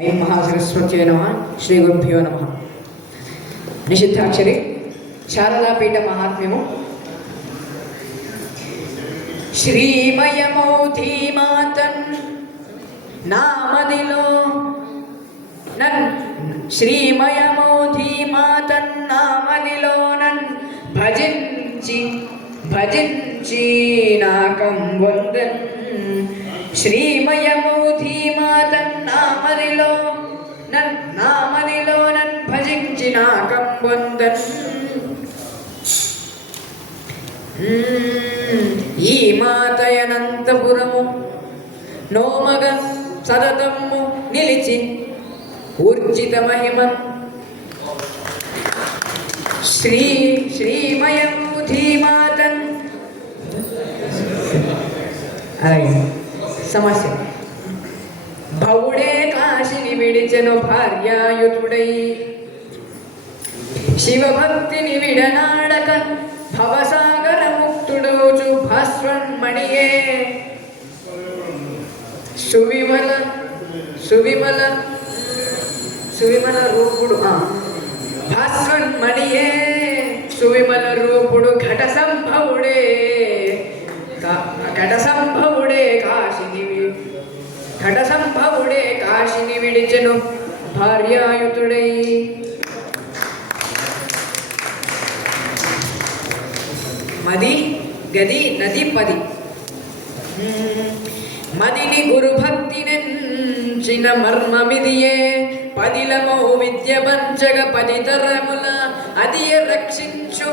ఐం మహాసరస్వత్యై నమ. శ్రీ గురుభ్యో నమ. నిషిద్ధాక్షరి శారదాపీఠ మహాత్మ్యము. శ్రీమయమౌ ధీమాతన్ నామదిలో నన్ శ్రీమయమౌ ధీమాతన్ నామదిలో నన్ భజించి భజించి నాకం వందన్. శ్రీమయమౌ ధీమాతన్ నా నన్ నామదిలో నన్ భజించి నాకం వందన్ మ్మ్. ఈ మాతయనంతపురము నోమగ సదతమ్ము నిలిచి ఊర్జిత మహిమ. శ్రీ శ్రీమయము ధీమాతన్ అలాగే సమస్య. భౌడే కాశిని విడిచెను భార్యాయుతుడై. శివభక్తిని విడనాడక భవసా ముక్తుడోచు భాస్వన్మణియే సువిమల సువిమల సువిమల రూపుడు భాస్వన్మణియే సువిమల రూపుడు ఘట సంభవుడే ఘట సంభవుడే కాశిని ఘట సంభవుడే కాశిని విడిచెను భార్యాయుతుడై। మది గది నది పది మదిని గురు భక్తి నెంచిన మర్మమిదియే. పదిలమో విద్య పంచగ పదితరముల అదియ రక్షించు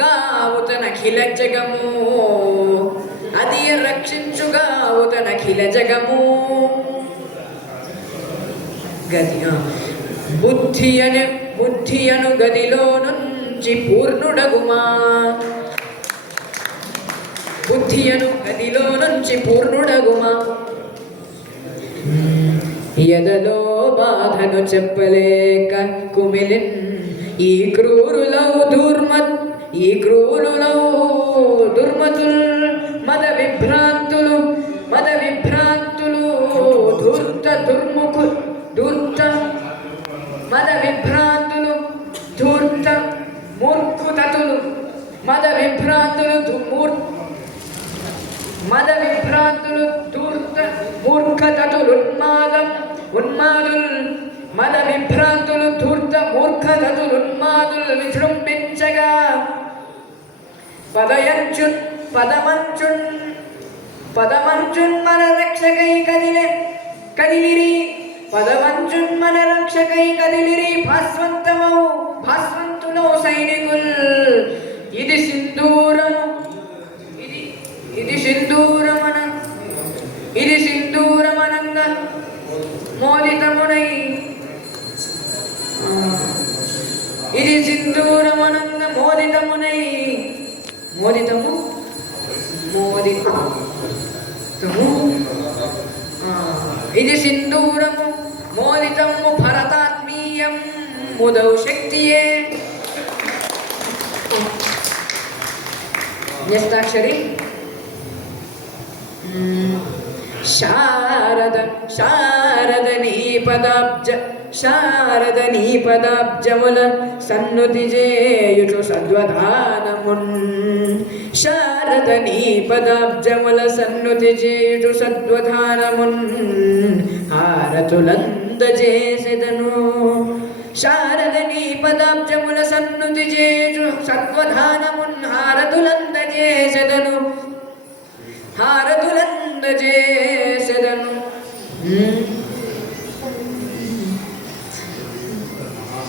గావుతనఖిల జగము. అదియ రక్షించు గావుతనఖిల జగము. గది బుద్ధి అనే బుద్ధి అను గదిలో నుంచి పూర్ణుడగుమా. బుద్ధియను గదిలో నుంచి పూర్ణుడగుమా. ఎదలో బాధను చెప్పలేక కుమిలిన్ ఈ క్రూరులవు దుర్మత్ ఈ క్రూరులవు దుర్మతుల్ మద విభ్రాంతులు మద విభ్రాంతులు ధూర్త మూర్ఖతతులు ఉన్మాదం ఉన్మాదుల్ మద విభ్రాంతులు ధూర్త మూర్ఖతతులు ఉన్మాదులు విజృంభించగా పదయంచున్ పదమంచున్ పదమంచున్ మన రక్షకై కదిలే కదిలిరి పదమంచున్ మన రక్షకై కదిలిరి భాస్వంత భాస్వంతులౌ సైనికుల్ ఇది సింధూరము ఇది ఇది సింధూరమన ఇది సింధూరమనంగ మోదితమునై ఆ, ఇది సింధూరమనంద మోదితమునై. మోదితము? మోదితము. ఇది సింధూరము మోదితము భరతాత్మీయం ముదౌ శక్తియే. న్యస్తాక్షరి hmm. శారద శారద నీ పదాబ్జ శారద నీ పదాబ్జముల సన్నుతి చేయుచు సద్వధానమున్ శారద నీ పదాబ్జముల సన్నుతి చేయుచు సద్వధానమున్ హారతులందజేసెదను శారద నీ పదాబ్జముల సన్నుతి చేయుచు సద్వధానమున్ హారతులందజేసెదను హార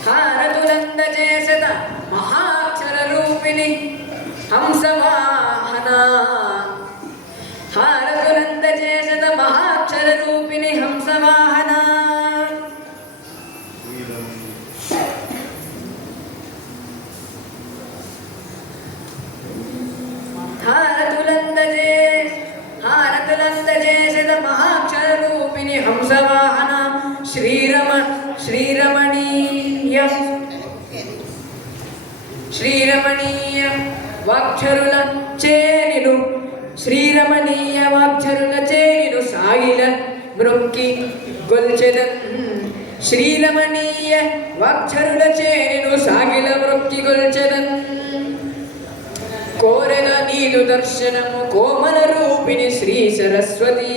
హారతులందజేసెద మహాక్షర రూపిణి హంసవాహన. హారతులందజేసెద మహాక్షర రూపిణి హంసవాహన. హారతులందజే హారతులందజేసెద మహాక్షర రూపిణి హంసవాహన. శ్రీరమ శ్రీరమ శ్రీరమణీయ వాక్షరుల చేరిను శ్రీరమణీయ వాక్షరుల చేరిను సాగిల మృక్కి గొల్చెదన్. శ్రీరమణీయ వాక్షరుల చేరిను సాగిల మృక్కి గొల్చెదన్. కోరెద నీదు దర్శనము కోమల రూపిణి శ్రీ సరస్వతి.